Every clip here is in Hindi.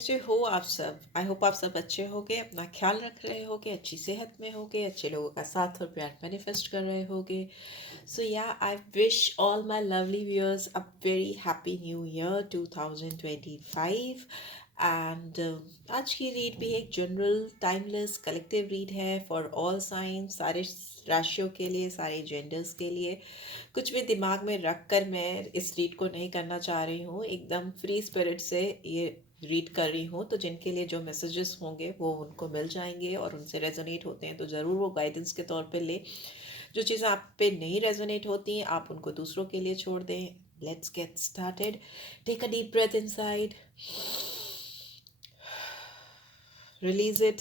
कैसे हो आप सब? आई होप आप सब अच्छे होगे, अपना ख्याल रख रहे होगे, अच्छी सेहत में होगे, अच्छे लोगों का साथ और प्यार मैनिफेस्ट कर रहे होगे. So yeah, I wish all my lovely viewers a very happy new year 2025. And आज की रीड भी एक जनरल टाइमलेस कलेक्टिव रीड है फॉर ऑल साइंस, सारे राशियों के लिए, सारे जेंडर्स के लिए. कुछ भी दिमाग में रख कर मैं इस रीड को नहीं करना चाह रही हूँ, एकदम फ्री स्पिरिट से ये रीड कर रही हूँ. तो जिनके लिए जो मैसेजेस होंगे वो उनको मिल जाएंगे और उनसे रेजोनेट होते हैं तो ज़रूर वो गाइडेंस के तौर पे ले. जो चीज़ें आप पे नहीं रेजोनेट होती आप उनको दूसरों के लिए छोड़ दें. Let's get started. Take a deep breath inside, release it.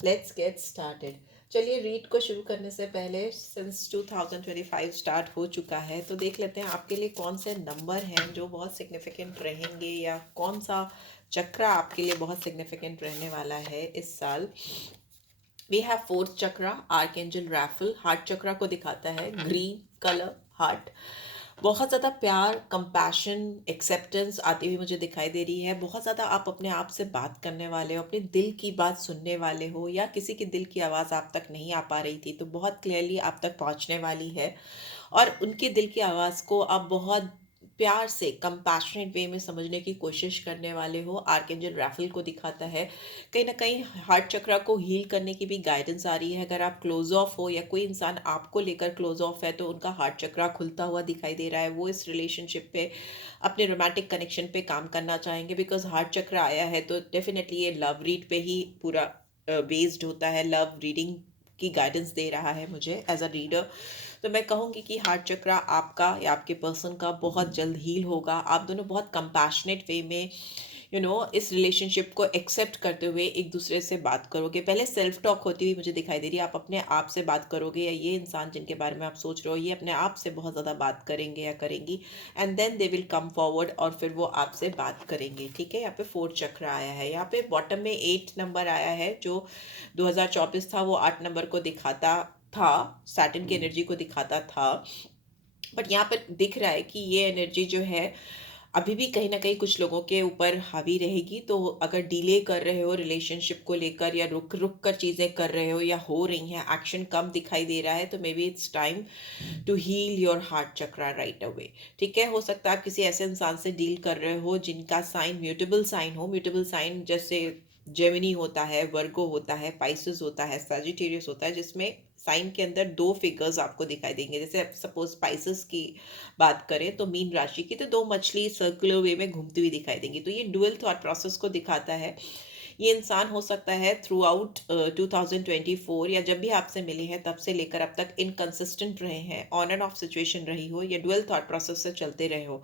Let's get started. चलिए, रीड को शुरू करने से पहले, सिंस 2025 स्टार्ट हो चुका है, तो देख लेते हैं आपके लिए कौन से नंबर हैं जो बहुत सिग्निफिकेंट रहेंगे, या कौन सा चक्र आपके लिए बहुत सिग्निफिकेंट रहने वाला है इस साल. वी हैव फोर्थ चक्र, आर्कएंजल राफेल. हार्ट चक्र को दिखाता है ग्रीन कलर हार्ट. बहुत ज़्यादा प्यार, कंपैशन, एक्सेप्टेंस आती हुई मुझे दिखाई दे रही है. बहुत ज़्यादा आप अपने आप से बात करने वाले हो, अपने दिल की बात सुनने वाले हो, या किसी के दिल की आवाज़ आप तक नहीं आ पा रही थी तो बहुत क्लियरली आप तक पहुंचने वाली है. और उनके दिल की आवाज़ को आप बहुत प्यार से कंपैशनेट वे में समझने की कोशिश करने वाले हो. आर्कएंजल राफेल को दिखाता है कहीं ना कहीं हार्ट चक्र को हील करने की भी गाइडेंस आ रही है. अगर आप क्लोज ऑफ हो या कोई इंसान आपको लेकर क्लोज ऑफ है तो उनका हार्ट चक्र खुलता हुआ दिखाई दे रहा है. वो इस रिलेशनशिप पे, अपने रोमांटिक कनेक्शन पे काम करना चाहेंगे. बिकॉज हार्ट चक्र आया है तो डेफिनेटली ये लव रीड पे ही पूरा बेस्ड होता है. लव रीडिंग की गाइडेंस दे रहा है मुझे एज अ रीडर. तो मैं कहूँगी कि हार्ट चक्र आपका या आपके पर्सन का बहुत जल्द हील होगा. आप दोनों बहुत कंपैशनेट वे में इस रिलेशनशिप को एक्सेप्ट करते हुए एक दूसरे से बात करोगे. पहले सेल्फ टॉक होती हुई मुझे दिखाई दे रही है. आप अपने आप से बात करोगे, या ये इंसान जिनके बारे में आप सोच रहे हो ये अपने आप से बहुत ज़्यादा बात करेंगे या करेंगी. And then they will come forward और फिर वो आपसे बात करेंगे. ठीक है, यहाँ पे फोर्थ चक्र आया है. यहाँ पे बॉटम में 8 नंबर आया है जो 2024 था वो 8 नंबर को दिखाता था, सैटर्न की एनर्जी को दिखाता था. बट यहाँ पर दिख रहा है कि ये एनर्जी जो है अभी भी कहीं ना कहीं कुछ लोगों के ऊपर हावी रहेगी. तो अगर डिले कर रहे हो रिलेशनशिप को लेकर, या रुक रुक कर चीज़ें कर रहे हो, या हो रही हैं, एक्शन कम दिखाई दे रहा है, तो maybe it's time to heal your heart chakra right away. ठीक है, हो सकता है आप किसी ऐसे इंसान से डील कर रहे हो जिनका साइन म्यूटेबल साइन हो. म्यूटेबल साइन जैसे जेमिनी होता है, वर्गो होता है, पाइसेस होता है, सजिटेरियस होता है, जिसमें साइन के अंदर दो फिगर्स आपको दिखाई देंगे. जैसे सपोज स्पाइसेस की बात करें तो मीन राशि की, तो दो मछली सर्कुलर वे में घूमती हुई दिखाई देंगी. तो ये डुअल थॉट प्रोसेस को दिखाता है. ये इंसान हो सकता है थ्रू आउट 2024, या जब भी आपसे मिले हैं तब से लेकर अब तक इनकंसिस्टेंट रहे हैं, ऑन एंड ऑफ सिचुएशन रही हो, या डुअल थॉट प्रोसेस से चलते रहे हो.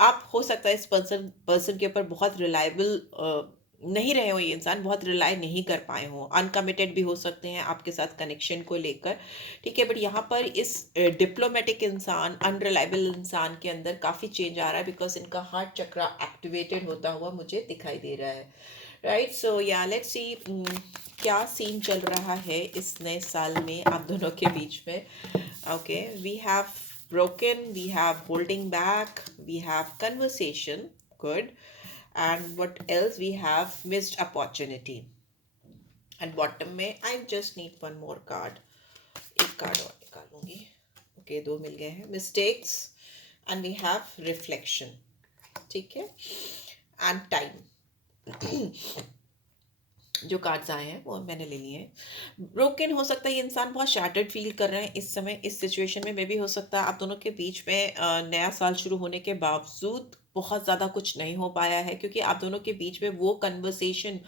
आप हो सकता है इस पर्सन पर्सन के ऊपर बहुत रिलायबल नहीं रहे हो. ये इंसान बहुत रिलाई नहीं कर पाए हो, अनकमिटेड भी हो सकते हैं आपके साथ कनेक्शन को लेकर. ठीक है, बट यहाँ पर इस डिप्लोमेटिक इंसान, अनरिलायबल इंसान के अंदर काफ़ी चेंज आ रहा है. बिकॉज इनका हार्ट चक्र एक्टिवेटेड होता हुआ मुझे दिखाई दे रहा है. राइट, सो या लेट्स सी क्या सीन चल रहा है इस नए साल में आप दोनों के बीच में. Okay, we have broken, we have holding back, we have conversation. Good. And what else? We have missed opportunity. And bottom में I just need one more card. एक कार्ड और निकालूंगी. ओके, दो मिल गए हैं. Mistakes and we have reflection. ठीक है, एंड टाइम. जो कार्ड्स आए हैं वो मैंने ले लिए हैं. ब्रोकन हो सकता है ये इंसान बहुत शैटर्ड फील कर रहे हैं इस समय इस सिचुएशन में. मे भी हो सकता है आप दोनों के बीच में नया साल शुरू होने के बावजूद बहुत ज़्यादा कुछ नहीं हो पाया है, क्योंकि आप दोनों के बीच में वो कन्वर्सेशन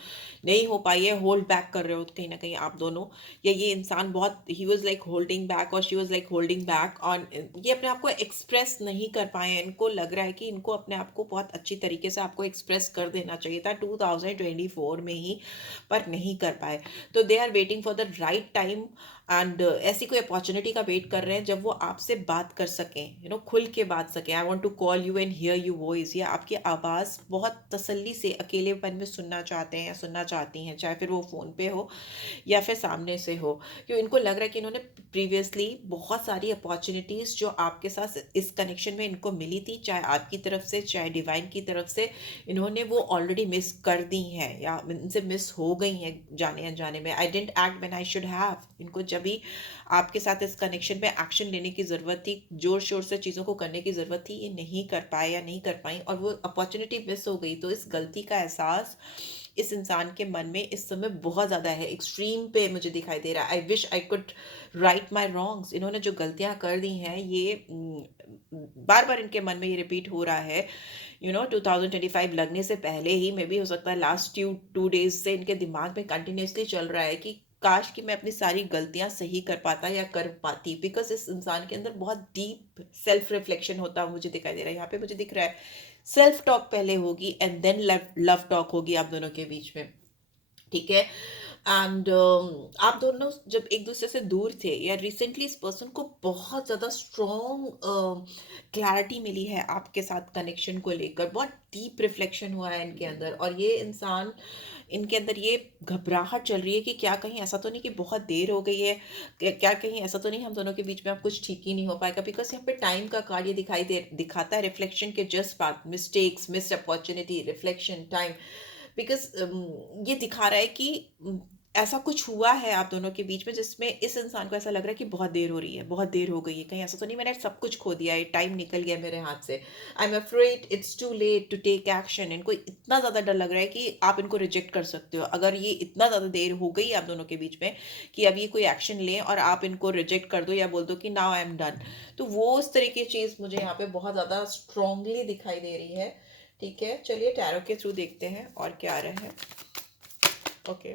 नहीं हो पाई है. होल्ड बैक कर रहे हो कहीं ना कहीं आप दोनों, या ये इंसान बहुत, he was like holding back और she was like holding back on. ये अपने आप को एक्सप्रेस नहीं कर पाए हैं. इनको लग रहा है कि इनको अपने आप को बहुत अच्छी तरीके से आपको एक्सप्रेस कर देना चाहिए था 2024 में ही, पर नहीं कर पाए. तो they are waiting for the right time. And ऐसी कोई अपॉर्चुनिटी का वेट कर रहे हैं जब वो आपसे बात कर सकें, खुल के बात सकें. I want to call you and hear you voice या आपकी आवाज़ बहुत तसल्ली से अकेलेपन में सुनना चाहते हैं या सुनना चाहती हैं, चाहे फिर वो फ़ोन पे हो या फिर सामने से हो। क्यों इनको लग रहा है कि इन्होंने प्रीवियसली बहुत सारी अपॉर्चुनिटीज़ जो आपके साथ इस कनेक्शन में इनको मिली थी, चाहे आपकी तरफ से चाहे डिवाइन की तरफ से, इन्होंने वो ऑलरेडी मिस कर दी हैं या इनसे मिस हो गई हैं जाने अनजाने में। I didn't act when I should have, इनको जब भी आपके साथ इस कनेक्शन में एक्शन लेने की ज़रूरत थी, जोर शोर से चीज़ों को करने की ज़रूरत थी, ये नहीं कर पाए या नहीं कर पाई और वो अपॉर्चुनिटी मिस हो गई। तो इस गलती का एहसास इस इंसान के मन में इस समय बहुत ज़्यादा है, एक्सट्रीम पे मुझे दिखाई दे रहा है। I wish I could write my wrongs. इन्होंने जो गलतियां कर दी हैं ये बार बार इनके मन में ये रिपीट हो रहा है। 2025 लगने से पहले ही, मे भी हो सकता है लास्ट 2 डेज से इनके दिमाग में कंटिन्यूसली चल रहा है कि काश कि मैं अपनी सारी गलतियां सही कर पाता या कर पाती। बिकॉज इस इंसान के अंदर बहुत डीप सेल्फ रिफ्लेक्शन होता हुआ मुझे दिखाई दे रहा है। यहाँ पे मुझे दिख रहा है सेल्फ टॉक पहले होगी एंड देन लव टॉक होगी आप दोनों के बीच में, ठीक है। एंड आप दोनों जब एक दूसरे से दूर थे या रिसेंटली इस पर्सन को बहुत ज़्यादा स्ट्रॉन्ग क्लैरिटी मिली है आपके साथ कनेक्शन को लेकर, बहुत डीप रिफ्लेक्शन हुआ है इनके अंदर। और ये इंसान, इनके अंदर ये घबराहट चल रही है कि क्या कहीं ऐसा तो नहीं कि बहुत देर हो गई है, क्या कहीं ऐसा तो नहीं हम दोनों के बीच में अब कुछ ठीक ही नहीं हो पाएगा। बिकॉज यहाँ पे टाइम का कार्ड ये दिखाता है रिफ्लेक्शन के just part, mistakes, missed opportunity, reflection, time. Because ये दिखा रहा है कि ऐसा कुछ हुआ है आप दोनों के बीच में जिसमें इस इंसान को ऐसा लग रहा है कि बहुत देर हो रही है, बहुत देर हो गई है, कहीं ऐसा तो नहीं मैंने सब कुछ खो दिया है, टाइम निकल गया मेरे हाथ से, I am afraid it's too late to take action. इनको इतना ज़्यादा डर लग रहा है कि आप इनको रिजेक्ट कर सकते हो अगर ये इतना ज़्यादा देर हो गई आप दोनों के बीच में कि अब ये कोई एक्शन लें और आप इनको रिजेक्ट कर दो या बोल दो कि नाउ आई एम डन। तो वो उस तरह की चीज़ मुझे यहाँ पे बहुत ज़्यादा स्ट्रांगली दिखाई दे रही है, ठीक है। चलिए टैरो के थ्रू देखते हैं और क्या आ रहा है। ओके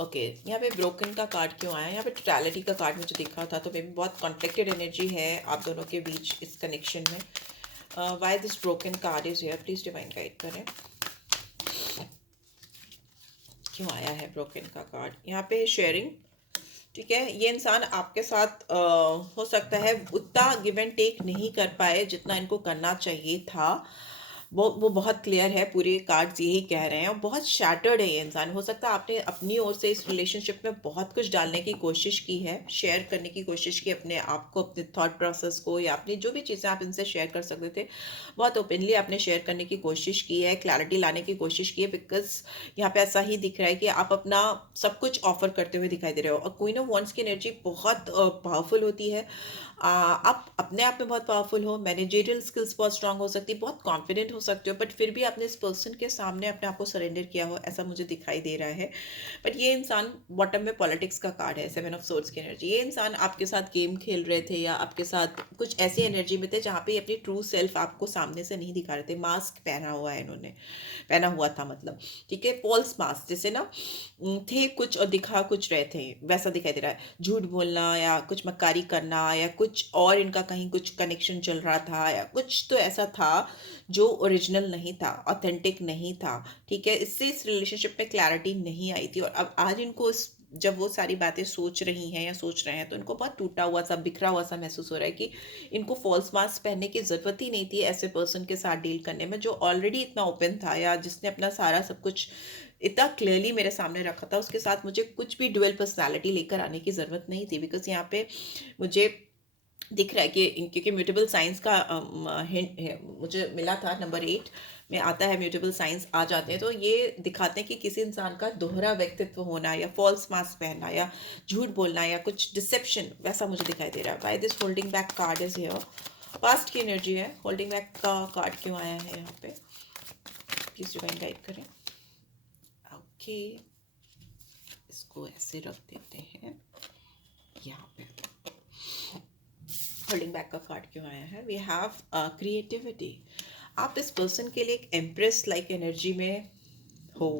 ओके, यहाँ पे ब्रोकन का कार्ड क्यों आया? यहाँ पे टोटलिटी का कार्ड मुझे दिख रहा था, तो मे भी बहुत कॉन्फ्लिक्टेड एनर्जी है आप दोनों के बीच इस कनेक्शन में। Why this broken card is here, please divine guide करें क्यों आया है ब्रोकन का कार्ड। यहाँ पे शेयरिंग, ठीक है। ये इंसान आपके साथ हो सकता है उतना गिव एंड टेक नहीं कर पाए जितना इनको करना चाहिए था। वो बहुत क्लियर है, पूरे कार्ड्स यही कह रहे हैं और बहुत शैटर्ड है ये इंसान। हो सकता है आपने अपनी ओर से इस रिलेशनशिप में बहुत कुछ डालने की कोशिश की है, शेयर करने की कोशिश की अपने आप को, अपने थॉट प्रोसेस को, या अपनी जो भी चीज़ें आप इनसे शेयर कर सकते थे बहुत ओपनली आपने शेयर करने की कोशिश की है, क्लैरिटी लाने की कोशिश की है। बिकॉज यहाँ पे ऐसा ही दिख रहा है कि आप अपना सब कुछ ऑफर करते हुए दिखाई दे रहे हो। और क्वीन ऑफ वॉन्ड्स की एनर्जी बहुत पावरफुल होती है। आप अपने आप में बहुत पावरफुल हो, मैनेजरियल स्किल्स बहुत स्ट्रांग हो सकती है, बहुत कॉन्फिडेंट हो सकते हो, बट फिर भी आपने इस पर्सन के सामने अपने आप को सरेंडर किया हो ऐसा मुझे दिखाई दे रहा है। बट ये इंसान, बॉटम में पॉलिटिक्स का कार्ड है, 7 ऑफ सोर्ड्स की एनर्जी। ये इंसान आपके साथ गेम खेल रहे थे या आपके साथ कुछ ऐसी एनर्जी में थे जहाँ पे अपनी ट्रू सेल्फ आपको सामने से नहीं दिखा रहे थे। मास्क पहना हुआ है इन्होंने, पहना हुआ था मतलब, ठीक है, फॉल्स मास्क, जैसे ना थे कुछ और दिखा कुछ रहे थे, वैसा दिखाई दे रहा है। झूठ बोलना या कुछ मक्कारी करना या कुछ और, इनका कहीं कुछ कनेक्शन चल रहा था या कुछ तो ऐसा था जो ओरिजिनल नहीं था, ऑथेंटिक नहीं था, ठीक है। इससे इस रिलेशनशिप में क्लैरिटी नहीं आई थी और अब आज इनको जब वो सारी बातें सोच रही हैं या सोच रहे हैं तो इनको बहुत टूटा हुआ सा, बिखरा हुआ सा महसूस हो रहा है कि इनको फॉल्स मास्क पहनने की ज़रूरत ही नहीं थी ऐसे पर्सन के साथ डील करने में जो ऑलरेडी इतना ओपन था या जिसने अपना सारा सब कुछ इतना क्लियरली मेरे सामने रखा था। उसके साथ मुझे कुछ भी डुअल पर्सनालिटी लेकर आने की ज़रूरत नहीं थी। बिकॉज यहाँ पे मुझे दिख रहा है कि क्योंकि म्यूटेबल साइंस का हिंट मुझे मिला था, नंबर 8 में आता है म्यूटेबल साइंस आ जाते हैं, तो ये दिखाते हैं कि किसी इंसान का दोहरा व्यक्तित्व होना या फॉल्स मास्क पहनना या झूठ बोलना या कुछ डिसेप्शन, वैसा मुझे दिखाई दे रहा है। By this holding back card is here, past की एनर्जी है। होल्डिंग बैक का कार्ड क्यों आया है यहाँ पे, प्लीज डिवाइन गाइड करें। ओके, इसको ऐसे रख देते हैं यहाँ पे। होल्डिंग बैक का कार्ड क्यों आया है? We have creativity. आप इस पर्सन के लिए एक एम्प्रेस लाइक एनर्जी में हो,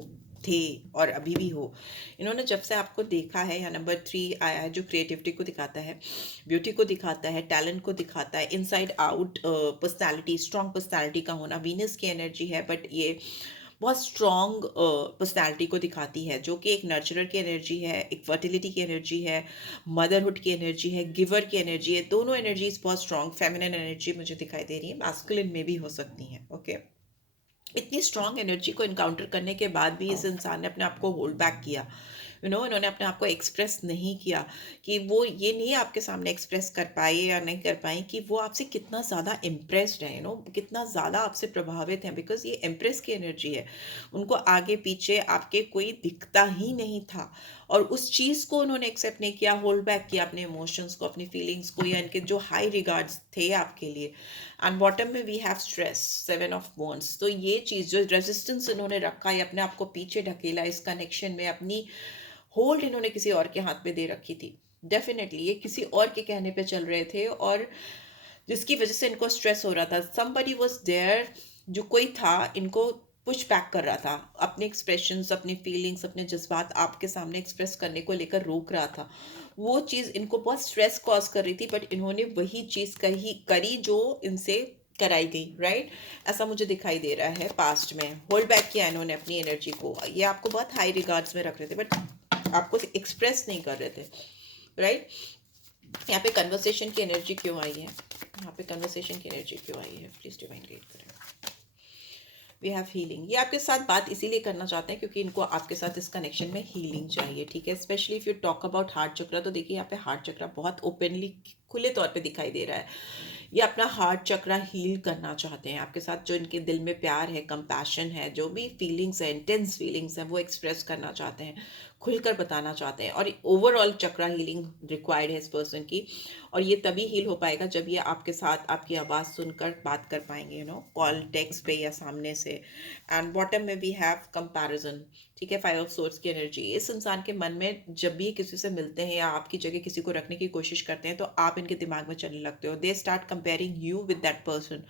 थे और अभी भी हो। इन्होंने जब से आपको देखा है, यहाँ नंबर 3 आया है जो क्रिएटिविटी को दिखाता है, ब्यूटी को दिखाता है, टैलेंट को दिखाता है, inside out personality, strong personality का होना, वीनस की एनर्जी है। बट ये बहुत स्ट्रॉन्ग पर्सनालिटी को दिखाती है, जो कि एक नर्चरर की एनर्जी है, एक फर्टिलिटी की एनर्जी है, मदरहुड की एनर्जी है, गिवर की एनर्जी है। दोनों एनर्जीज बहुत स्ट्रॉन्ग फेमिनिन एनर्जी मुझे दिखाई दे रही है, मैस्कुलिन में भी हो सकती हैं। ओके, इतनी स्ट्रॉन्ग एनर्जी को इनकाउंटर करने के बाद भी इस इंसान ने अपने आप को होल्ड बैक किया। इन्होंने अपने आप को एक्सप्रेस नहीं किया, कि वो ये नहीं आपके सामने एक्सप्रेस कर पाए या नहीं कर पाई कि वो आपसे कितना ज़्यादा इम्प्रेस्ड है, कितना ज़्यादा आपसे प्रभावित हैं, बिकॉज ये इम्प्रेस की एनर्जी है। उनको आगे पीछे आपके कोई दिखता ही नहीं था, और उस चीज़ को उन्होंने एक्सेप्ट नहीं किया, होल्ड बैक किया अपने इमोशंस को, अपनी फीलिंग्स को, या इनके जो हाई रिगार्ड्स थे आपके लिए। एंड बॉटम में we have stress, 7 of wands. तो ये चीज़ जो रेजिस्टेंस इन्होंने रखा है, अपने आप को पीछे ढकेला इस कनेक्शन में, अपनी होल्ड इन्होंने किसी और के हाथ में दे रखी थी। डेफिनेटली ये किसी और के कहने पे चल रहे थे, और जिसकी वजह से इनको स्ट्रेस हो रहा था। somebody was there, जो कोई था इनको पुश बैक कर रहा था, अपने एक्सप्रेशंस, अपनी फीलिंग्स, अपने जज्बात आपके सामने एक्सप्रेस करने को लेकर रोक रहा था। वो चीज़ इनको बहुत स्ट्रेस कॉज कर रही थी, बट इन्होंने वही चीज़ करी जो इनसे कराई गई, राइट। ऐसा मुझे दिखाई दे रहा है। पास्ट में होल्ड बैक किया इन्होंने अपनी एनर्जी को। ये आपको बहुत हाई रिगार्ड्स में रख रहे थे, बट आपको एक्सप्रेस नहीं कर रहे थे, राइट। यहाँ पे कन्वर्सेशन की एनर्जी क्यों आई है? यहाँ पे कन्वर्सेशन की एनर्जी क्यों आई है? प्लीज डिवाइन गाइड करें। We have healing. ये आपके साथ बात इसीलिए करना चाहते हैं क्योंकि इनको आपके साथ इस कनेक्शन में हीलिंग चाहिए, ठीक है। Specially if you talk about heart chakra, तो देखिए यहाँ पे हार्ट चक्रा बहुत ओपनली, खुले तौर पे दिखाई दे रहा है। ये अपना हार्ट चक्रा हील करना चाहते हैं आपके साथ। जो इनके दिल में प्यार है, कंपैशन है, जो भी फीलिंग्स है, इंटेंस फीलिंग्स है, वो एक्सप्रेस करना चाहते हैं, खुलकर बताना चाहते हैं। और ओवरऑल चक्रा हीलिंग रिक्वायर्ड है इस पर्सन की, और ये तभी हील हो पाएगा जब ये आपके साथ आपकी आवाज़ सुनकर बात कर पाएंगे, कॉल, टेक्स्ट पे या सामने से। एंड बॉटम में भी हैव कंपैरिजन, ठीक है। 5 ऑफ सोर्ड्स की एनर्जी इस इंसान के मन में, जब भी किसी से मिलते हैं या आपकी जगह किसी को रखने की कोशिश करते हैं, तो आप इनके दिमाग में चलने लगते हो। They start comparing you with that person,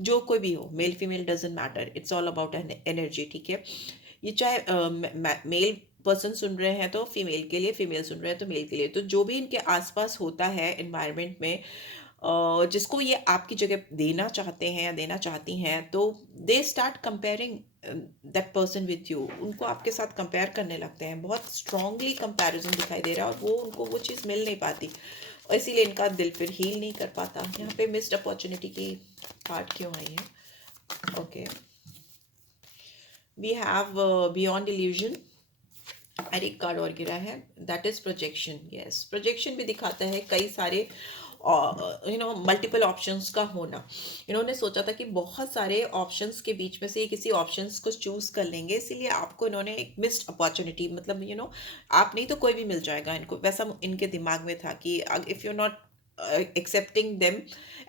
जो कोई भी हो, male female doesn't matter, it's all about an energy, ठीक है। ये चाहे मेल पर्सन सुन रहे हैं तो फीमेल के लिए, फीमेल सुन रहे हैं तो मेल के लिए। तो जो भी इनके आसपास होता है इन्वायरमेंट में, जिसको ये आपकी जगह देना चाहते हैं या देना चाहती हैं, तो they start comparing that person with you. उनको आपके साथ कंपेयर करने लगते हैं, बहुत स्ट्रांगली कंपैरिजन दिखाई दे रहा है, और वो उनको वो चीज़ मिल नहीं पाती, और इसीलिए इनका दिल फिर हील नहीं कर पाता। यहाँ पे मिस्ड अपॉर्चुनिटी की कार्ड क्यों आई है? Okay, we have beyond illusion. एक कार्ड और गिरा है, that is projection. Yes, projection भी दिखाता है कई सारे मल्टीपल ऑप्शंस का होना। इन्होंने सोचा था कि बहुत सारे ऑप्शंस के बीच में से ये किसी ऑप्शंस को चूज कर लेंगे, इसीलिए आपको इन्होंने एक मिस्ड अपॉर्चुनिटी, मतलब आप नहीं तो कोई भी मिल जाएगा इनको, वैसा इनके दिमाग में था कि if you not accepting them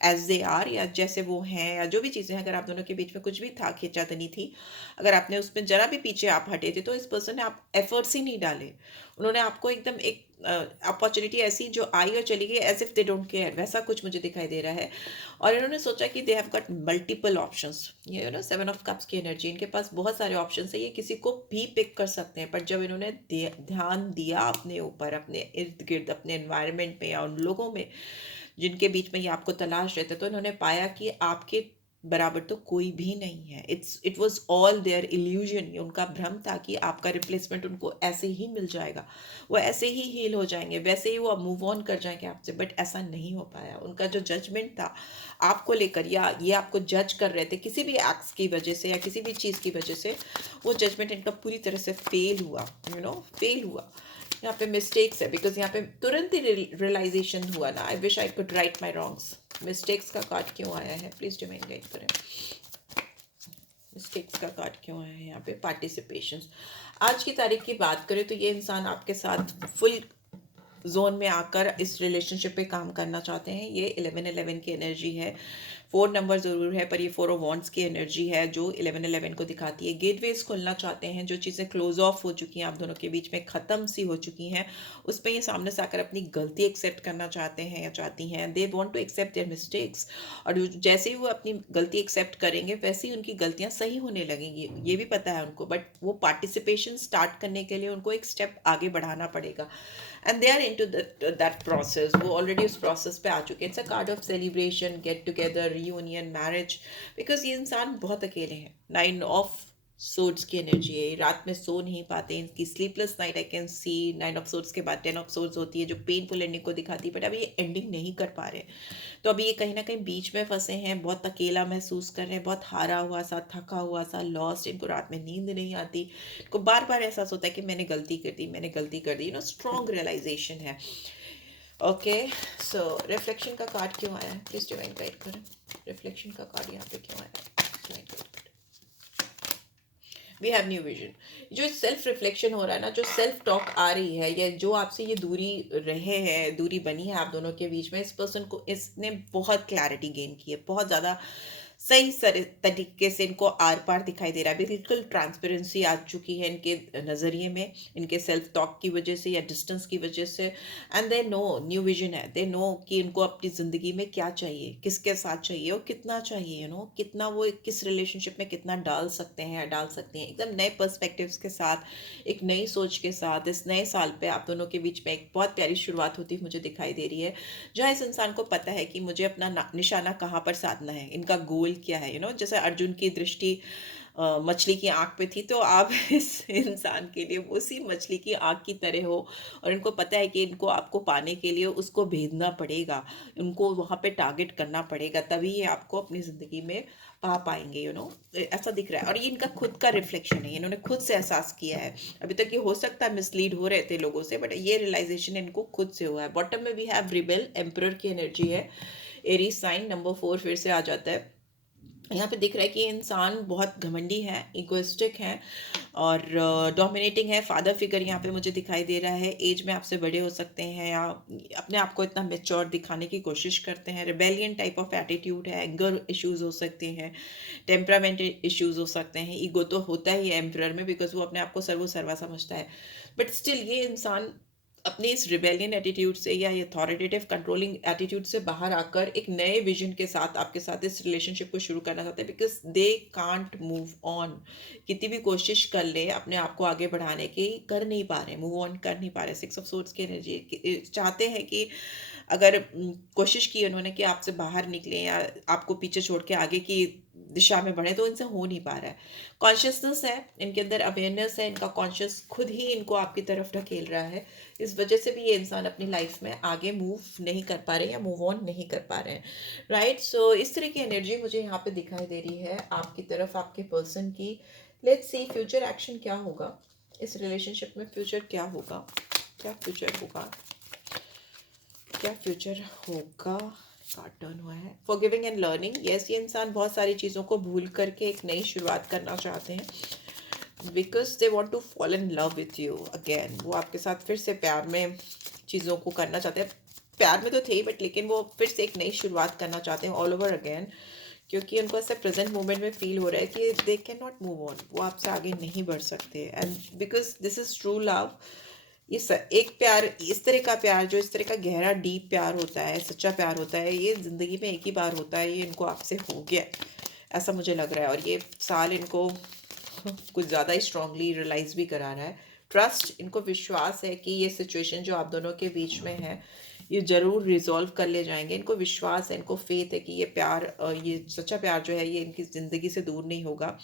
as they are, या जैसे वो हैं, या जो भी चीज़ें हैं, अगर आप दोनों के बीच में कुछ भी था, खींचातानी थी, अगर आपने उसमें जरा भी पीछे आप हटे थे, तो इस पर्सन ने आप एफर्ट्स ही नहीं डाले। उन्होंने आपको एकदम एक अपॉर्चुनिटी ऐसी जो आई और चली गई, as if they don't care, वैसा कुछ मुझे दिखाई दे रहा है। और इन्होंने सोचा कि they have got multiple options. ये 7 ऑफ कप्स की एनर्जी, इनके पास बहुत सारे ऑप्शंस है, ये किसी को भी पिक कर सकते हैं। पर जब इन्होंने ध्यान दिया अपने ऊपर, अपने इर्द गिर्द, अपने एनवायरनमेंट में, या उन लोगों में जिनके बीच में ये आपको तलाश रहे थे, तो इन्होंने पाया कि आपके बराबर तो कोई भी नहीं है। It was all there illusion. उनका भ्रम था कि आपका रिप्लेसमेंट उनको ऐसे ही मिल जाएगा, वो ऐसे ही हील हो जाएंगे, वैसे ही वो मूव ऑन कर जाएंगे आपसे, बट ऐसा नहीं हो पाया। उनका जो जजमेंट था आपको लेकर, या ये आपको जज कर रहे थे किसी भी एक्ट्स की वजह से या किसी भी चीज़ की वजह से, वो जजमेंट इनका पूरी तरह से फेल हुआ, फेल हुआ। यहाँ पे मिस्टेक्स है, बिकॉज यहाँ पे तुरंत ही रियलाइजेशन हुआ ना, I wish I could write my wrongs. Mistakes का कार्ड क्यों आया है? प्लीज डिवाइन गाइड करें। मिस्टेक्स का कार्ड क्यों आया है यहाँ पे? पार्टिसिपेशन। आज की तारीख की बात करें तो ये इंसान आपके साथ फुल जोन में आकर इस रिलेशनशिप पे काम करना चाहते हैं। ये 11-11 की एनर्जी है। 4 नंबर ज़रूर है, पर ये 4 ऑफ वॉन्ड्स की एनर्जी है जो 11-11 को दिखाती है। गेटवेज खोलना चाहते हैं, जो चीज़ें क्लोज ऑफ हो चुकी हैं आप दोनों के बीच में, ख़त्म सी हो चुकी हैं, उस पर ये सामने से आकर अपनी गलती एक्सेप्ट करना चाहते हैं या चाहती हैं। They want to accept their mistakes, और जैसे ही वो अपनी गलती एक्सेप्ट करेंगे, वैसे ही उनकी गलतियाँ सही होने लगेंगी, ये भी पता है उनको। बट वो पार्टिसिपेशन स्टार्ट करने के लिए उनको एक स्टेप आगे बढ़ाना पड़ेगा, and they are into that process. वो ऑलरेडी उस प्रोसेस पे आ चुके हैं। It's a card of celebration, get together, reunion, marriage, because ये इंसान बहुत अकेले हैं। 9 ऑफ सोर्ड्स की एनर्जी है, रात में सो नहीं पाते, इनकी sleepless night I can see. 9 of swords के बाद 10 ऑफ सोर्ड्स होती है जो पेनफुल एंडिंग को दिखाती है, बट अभी ये एंडिंग नहीं कर पा रहे। तो अभी ये कहीं ना कहीं बीच में फंसे हैं, बहुत अकेला महसूस कर रहे हैं, बहुत हारा हुआ सा, थका हुआ सा, लॉस्ट। इनको रात में नींद नहीं आती, इनको बार बार एहसास होता है कि मैंने गलती कर दी, मैंने गलती कर दी, स्ट्रॉन्ग रियलाइजेशन है। ओके, सो रिफ्लेक्शन का कार्ड क्यों आया है, प्लीज डिवाइन गाइड करें। रिफ्लेक्शन का कार्ड यहाँ पे क्यों आया है? We have new vision. जो सेल्फ रिफ्लेक्शन हो रहा है ना, जो सेल्फ टॉक आ रही है, या जो आपसे ये दूरी रहे है, दूरी बनी है आप दोनों के बीच में, इस पर्सन को, इसने बहुत क्लैरिटी गेन की है, बहुत ज़्यादा सही तरीके से इनको आर पार दिखाई दे रहा है, बिल्कुल ट्रांसपेरेंसी आ चुकी है इनके नज़रिए में, इनके सेल्फ टॉक की वजह से या डिस्टेंस की वजह से। And they know new vision है, दे नो कि इनको अपनी ज़िंदगी में क्या चाहिए, किसके साथ चाहिए और कितना चाहिए, कितना वो किस रिलेशनशिप में कितना डाल सकते हैं या डाल सकती हैं, एकदम नए पर्सपेक्टिव्स के साथ, एक नई सोच के साथ। इस नए साल पे आप दोनों के बीच में एक बहुत प्यारी शुरुआत होती मुझे दिखाई दे रही है, जहाँ इस इंसान को पता है कि मुझे अपना निशाना कहाँ पर साधना है, इनका गोल क्या है। जैसे अर्जुन की दृष्टि मछली की आंख पे थी, तो आप इस इंसान के लिए उसी मछली की आंख की तरह हो, और इनको पता है कि इनको आपको पाने के लिए उसको भेदना पड़ेगा, उनको वहाँ पे टारगेट करना पड़ेगा, तभी ये आपको अपनी ज़िंदगी में पा पाएंगे। ऐसा दिख रहा है, और ये इनका खुद का रिफ्लेक्शन है, इन्होंने खुद से एहसास किया है। अभी तक ये हो सकता है मिसलीड हो रहे थे लोगों से, बट ये रियलाइजेशन इनको खुद से हुआ है। बॉटम में वी हैव रिबेल, एम्परर की एनर्जी है, एरी साइन, नंबर 4 फिर से आ जाता है। यहाँ पे दिख रहा है कि इंसान बहुत घमंडी है, इगोइस्टिक है और डोमिनेटिंग है। फादर फिगर यहाँ पे मुझे दिखाई दे रहा है, एज में आपसे बड़े हो सकते हैं, या अपने आप को इतना मेच्योर दिखाने की कोशिश करते हैं। रिबेलियन टाइप ऑफ एटीट्यूड है, एंगर इश्यूज हो सकते हैं, टेम्परामेंट इश्यूज हो सकते हैं। ईगो तो होता ही है एम्परर में, बिकॉज वो अपने आप को सर्वा समझता है, बट स्टिल ये इंसान अपने इस रिबेलियन एटीट्यूड से या अथॉरिटेटिव कंट्रोलिंग एटीट्यूड से बाहर आकर एक नए विजन के साथ आपके साथ इस रिलेशनशिप को शुरू करना चाहते हैं, because they can't move on. कितनी भी कोशिश कर ले अपने आप को आगे बढ़ाने की, कर नहीं पा रहे, मूव ऑन कर नहीं पा रहे। 6 ऑफ सोर्ड्स की एनर्जी चाहते हैं कि अगर कोशिश की उन्होंने कि आपसे बाहर निकले या आपको पीछे छोड़ के आगे की दिशा में बढ़े, तो इनसे हो नहीं पा रहा है। कॉन्शियसनेस है इनके अंदर, अवेयरनेस है, इनका कॉन्शियस खुद ही इनको आपकी तरफ ढकेल रहा है। इस वजह से भी ये इंसान अपनी लाइफ में आगे मूव नहीं कर पा रहे या मूव ऑन नहीं कर पा रहे हैं, राइट। सो इस तरह की एनर्जी मुझे यहाँ पे दिखाई दे रही है आपकी तरफ, आपके पर्सन की। लेट्स सी फ्यूचर एक्शन क्या होगा इस रिलेशनशिप में, फ्यूचर क्या होगा, क्या फ्यूचर होगा, क्या फ्यूचर होगा। कार्ड टर्न हुआ है फॉरगिविंग एंड लर्निंग। यस, ये इंसान बहुत सारी चीज़ों को भूल करके एक नई शुरुआत करना चाहते हैं, because they want to fall in love with you again. वो आपके साथ फिर से प्यार में चीज़ों को करना चाहते हैं, प्यार में तो थे बट लेकिन वो फिर से एक नई शुरुआत करना चाहते हैं ऑल ओवर अगेन, क्योंकि उनको ऐसा प्रेजेंट मोमेंट में फील हो रहा है कि they can not move on, वो आपसे आगे नहीं बढ़ सकते। And because this is true love, ये एक प्यार, इस तरह का प्यार, जो इस तरह का गहरा डीप प्यार होता है, सच्चा प्यार होता है, ये ज़िंदगी में एक ही बार होता है। ये इनको आपसे हो गया ऐसा मुझे लग रहा है, और ये साल इनको कुछ ज़्यादा ही स्ट्रांगली रियलाइज़ भी करा रहा है। ट्रस्ट, इनको विश्वास है कि ये सिचुएशन जो आप दोनों के बीच में है, ये ज़रूर रिजॉल्व कर ले जाएंगे। इनको विश्वास है, इनको फेथ है कि ये प्यार, ये सच्चा प्यार जो है, ये इनकी ज़िंदगी से दूर नहीं होगा।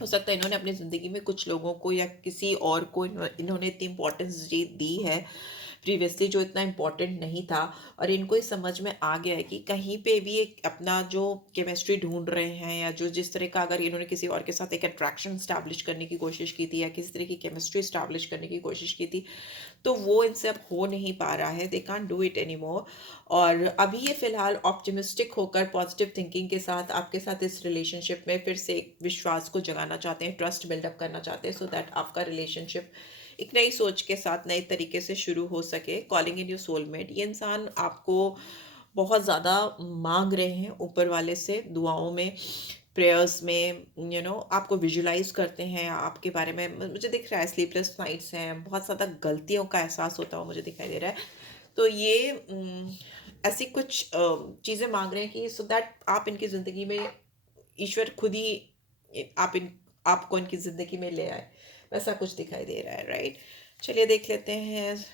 हो सकता है इन्होंने अपनी ज़िंदगी में कुछ लोगों को या किसी और को इन्होंने इतनी इम्पोर्टेंस दी है प्रीवियसली, जो इतना इम्पोर्टेंट नहीं था, और इनको इस समझ में आ गया है कि कहीं पे भी एक अपना जो केमिस्ट्री ढूंढ रहे हैं, या जो जिस तरह का, अगर इन्होंने किसी और के साथ एक अट्रैक्शन स्टैब्लिश करने की कोशिश की थी या किसी तरह की केमिस्ट्री स्टैब्लिश करने की कोशिश की थी, तो वो इनसे अब हो नहीं पा रहा है, they can't do it any more. और अभी ये फ़िलहाल ऑप्टिमिस्टिक होकर पॉजिटिव थिंकिंग के साथ आपके साथ इस रिलेशनशिप में फिर से एक विश्वास को जगाना चाहते हैं, ट्रस्ट बिल्डअप करना चाहते हैं, सो दैट आपका रिलेशनशिप एक नई सोच के साथ नए तरीके से शुरू हो सके। कॉलिंग इन योर सोलमेट, ये इंसान आपको बहुत ज़्यादा मांग रहे हैं ऊपर वाले से, दुआओं में, प्रेयर्स में, आपको विजुलाइज करते हैं, आपके बारे में मुझे दिख रहा है। स्लीपलेस नाइट्स हैं, बहुत ज़्यादा गलतियों का एहसास होता हुआ मुझे दिखाई दे रहा है। तो ये ऐसी कुछ चीज़ें मांग रहे हैं कि सो दैट आप इनकी ज़िंदगी में, ईश्वर खुद ही आपको इनकी ज़िंदगी में ले आए, वैसा कुछ दिखाई दे रहा है, राइट। चलिए देख लेते हैं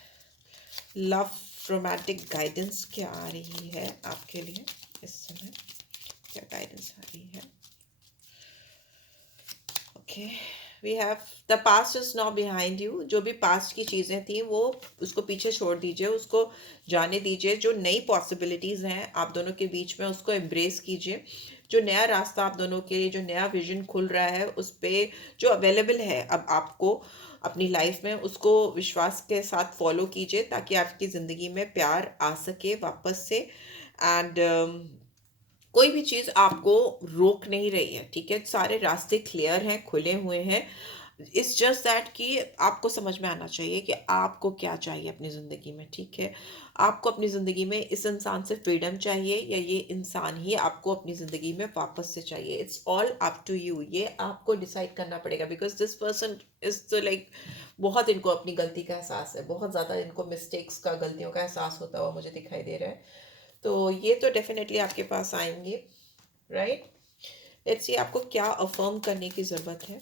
लव रोमांटिक गाइडेंस क्या आ रही है आपके लिए इस समय, क्या गाइडेंस आ रही है। Okay, we have the past is now behind you. जो भी पास्ट की चीज़ें थी वो उसको पीछे छोड़ दीजिए, उसको जाने दीजिए। जो नई पॉसिबिलिटीज़ हैं आप दोनों के बीच में उसको एम्ब्रेस कीजिए। जो नया रास्ता आप दोनों के लिए, जो नया विजन खुल रहा है उस पे जो अवेलेबल है अब आपको अपनी लाइफ में, उसको विश्वास के साथ फॉलो कीजिए ताकि आपकी ज़िंदगी में प्यार आ सके वापस से। एंड कोई भी चीज़ आपको रोक नहीं रही है, ठीक है? सारे रास्ते क्लियर हैं, खुले हुए हैं। इट्स जस्ट दैट कि आपको समझ में आना चाहिए कि आपको क्या चाहिए अपनी ज़िंदगी में, ठीक है? आपको अपनी ज़िंदगी में इस इंसान से फ्रीडम चाहिए या ये इंसान ही आपको अपनी ज़िंदगी में वापस से चाहिए। It's all up to you. ये आपको डिसाइड करना पड़ेगा बिकॉज दिस पर्सन इज तो लाइक, बहुत इनको अपनी गलती का एहसास है, बहुत ज़्यादा इनको मिस्टेक्स का, गलतियों का एहसास होता हुआ मुझे दिखाई दे रहा है। तो ये तो डेफिनेटली आपके पास आएंगे, राइट? लेट्स सी आपको क्या अफर्म करने की ज़रूरत है।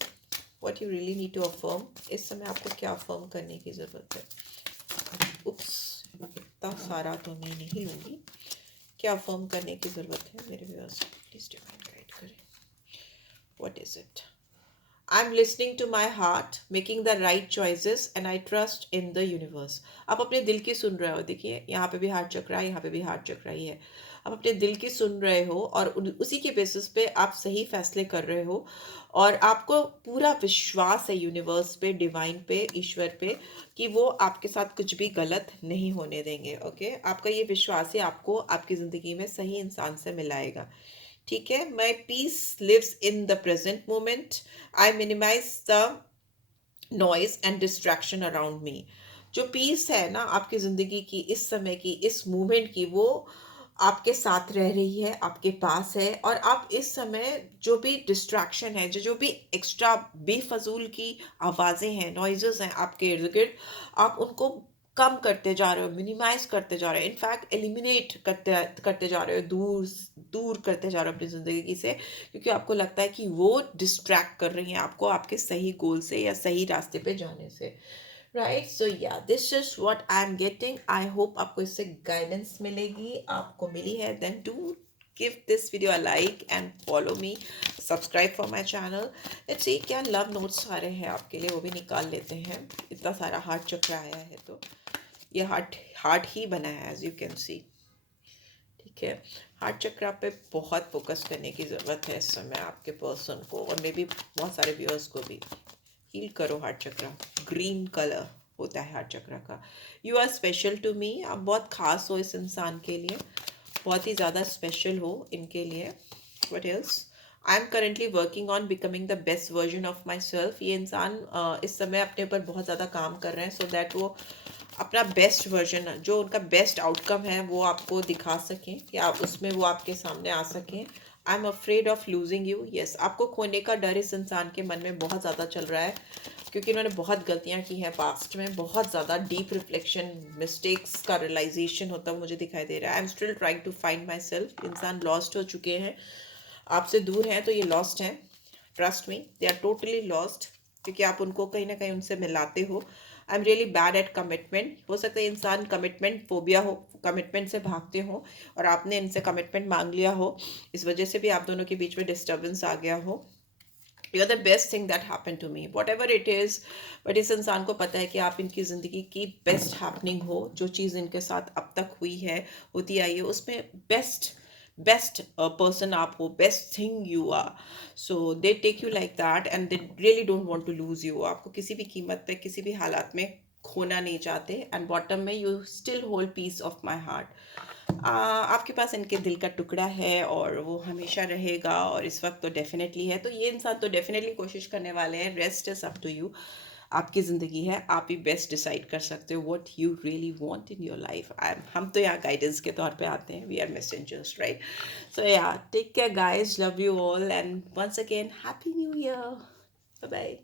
What you really need to affirm. इस समय आपको क्या अफर्म करने की ज़रूरत है? उप्स, इतना सारा तो मैं नहीं लूँगी। क्या अफर्म करने की ज़रूरत है मेरे व्यूअर्स? प्लीज़ डिवाइन गाइड करें। What is it? I'm listening to my heart, making the right choices, and I trust in the universe. आप अपने दिल की सुन रहे हो। देखिए यहाँ पे भी हार्ट चक्र है, यहाँ पे भी हार्ट चक्र ही है। आप अपने दिल की सुन रहे हो और उसी के बेसिस पे आप सही फैसले कर रहे हो। और आपको पूरा विश्वास है यूनिवर्स पे, डिवाइन पे, ईश्वर पे, कि वो आपके साथ कुछ भी गलत नहीं होने देंगे। ओके, आपका ये विश्वास ही आपको आपकी ज़िंदगी में सही इंसान से मिलाएगा, ठीक है? My peace lives in the present moment. I minimise the noise and distraction around me. जो पीस है ना आपकी ज़िंदगी की, इस समय की, इस मोमेंट की, वो आपके साथ रह रही है, आपके पास है। और आप इस समय जो भी डिस्ट्रैक्शन है, जो जो भी एक्स्ट्रा बेफजूल की आवाज़ें हैं, नॉइजेस हैं आपके इर्द गिर्द, आप उनको कम करते जा रहे हो, मिनिमाइज करते जा रहे हो, इनफैक्ट एलिमिनेट करते करते जा रहे हो, दूर दूर करते जा रहे हो अपनी ज़िंदगी से, क्योंकि आपको लगता है कि वो डिस्ट्रैक्ट कर रही हैं आपको आपके सही गोल से या सही रास्ते पे जाने से, right? So yeah this is what I am getting. I hope आपको इससे गाइडेंस मिलेगी। आपको मिली है then do give this video a like and follow me, subscribe for my channel. Let's see क्या लव नोट्स आ रहे हैं आपके लिए, वो भी निकाल लेते हैं। इतना सारा हार्ट चक्र आया है तो ये हार्ट हार्ट ही बना है, एज यू कैन सी, ठीक है? हार्ट चक्र पे बहुत फोकस करने की ज़रूरत है इस समय आपके पर्सन को, और मे बी बहुत सारे व्यूअर्स को भी। हील करो हार्ट चक्र। ग्रीन कलर होता है हार्ट चक्र का। You are special to me. आप बहुत खास हो इस इंसान के लिए, बहुत ही ज़्यादा स्पेशल हो इनके लिए। What else? I am currently working on becoming the best version of my self. ये इंसान इस समय अपने ऊपर बहुत ज़्यादा काम कर रहे हैं सो दैट वो अपना बेस्ट वर्जन, जो उनका बेस्ट आउटकम है, वो आपको दिखा सकें, या उसमें वो आपके सामने आ सकें। आई am afraid of losing you. Yes, आपको खोने का डर इस इंसान के मन में बहुत ज़्यादा चल रहा है, क्योंकि इन्होंने बहुत गलतियां की हैं पास्ट में। बहुत ज़्यादा डीप रिफ्लेक्शन, मिस्टेक्स का रियलाइजेशन होता हुआ मुझे दिखाई दे रहा है। I am still trying to find myself. इंसान लॉस्ट हो चुके हैं, आपसे दूर हैं तो ये लॉस्ट हैं। Trust me, they are totally lost, क्योंकि आप उनको कहीं ना कहीं उनसे मिलाते हो। I am really bad at commitment. हो सकता है इंसान कमिटमेंट फोबिया हो, कमिटमेंट से भागते हो, और आपने इनसे कमिटमेंट मांग लिया हो, इस वजह से भी आप दोनों के बीच में डिस्टर्बेंस आ गया हो। You are the best thing that happen to me, whatever it is. But इस इंसान को पता है कि आप इनकी ज़िंदगी की बेस्ट हैपनिंग हो। जो चीज़ इनके साथ अब तक हुई है, होती आई है, उसमें बेस्ट बेस्ट पर्सन आप हो, best thing you are. So they take you like that and they really don't want to lose you. आपको किसी भी कीमत पे, किसी भी हालात में खोना नहीं चाहते। एंड बॉटम में you still hold piece of my heart. आपके पास इनके दिल का टुकड़ा है और वो हमेशा रहेगा, और इस वक्त तो डेफिनेटली है। तो ये इंसान तो डेफिनेटली कोशिश करने वाले हैं। Rest is up to you. आपकी ज़िंदगी है, आप ही बेस्ट डिसाइड कर सकते हो what you really want in your life. हम तो यहाँ गाइडेंस के तौर पे आते हैं, we are messengers, right? So yeah, take care guys, love you all, and once again happy new year. Bye bye.